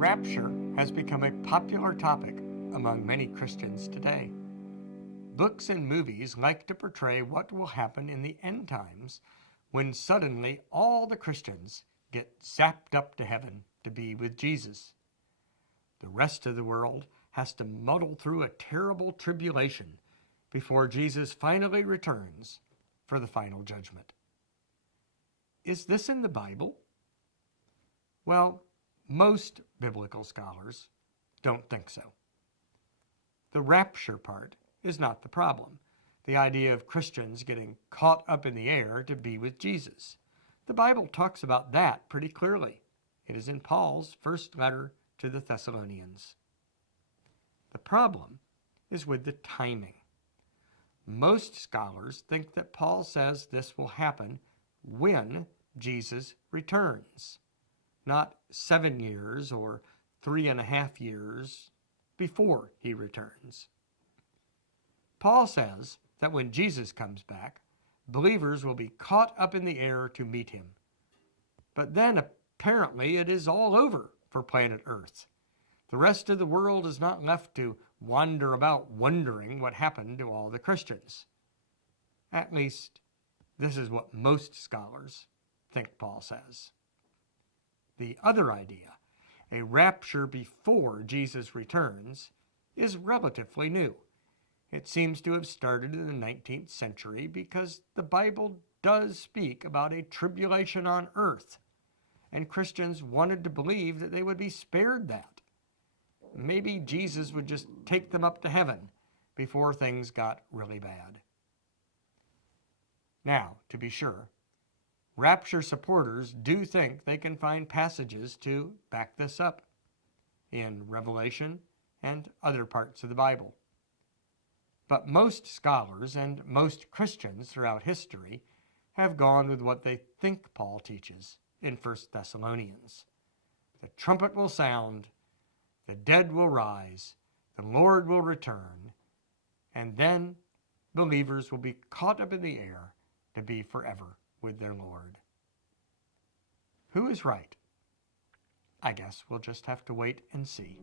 rapture has become a popular topic among many Christians today. Books and movies like to portray what will happen in the end times when suddenly all the Christians get zapped up to heaven to be with Jesus. The rest of the world has to muddle through a terrible tribulation before Jesus finally returns for the final judgment. Is this in the Bible? Well, most biblical scholars don't think so. The rapture part is not the problem. The idea of Christians getting caught up in the air to be with Jesus. The Bible talks about that pretty clearly. It is in Paul's first letter to the Thessalonians. The problem is with the timing. Most scholars think that Paul says this will happen when Jesus returns, not 7 years or 3.5 years before he returns. Paul says that when Jesus comes back, believers will be caught up in the air to meet him. But then apparently it is all over for planet Earth. The rest of the world is not left to wander about wondering what happened to all the Christians. At least, this is what most scholars think Paul says. The other idea, a rapture before Jesus returns, is relatively new. It seems to have started in the 19th century because the Bible does speak about a tribulation on earth, and Christians wanted to believe that they would be spared that. Maybe Jesus would just take them up to heaven before things got really bad. Now, to be sure, rapture supporters do think they can find passages to back this up in Revelation and other parts of the Bible. But most scholars and most Christians throughout history have gone with what they think Paul teaches in 1 Thessalonians. The trumpet will sound, the dead will rise, the Lord will return, and then believers will be caught up in the air to be forever with their Lord. Who is right? I guess we'll just have to wait and see.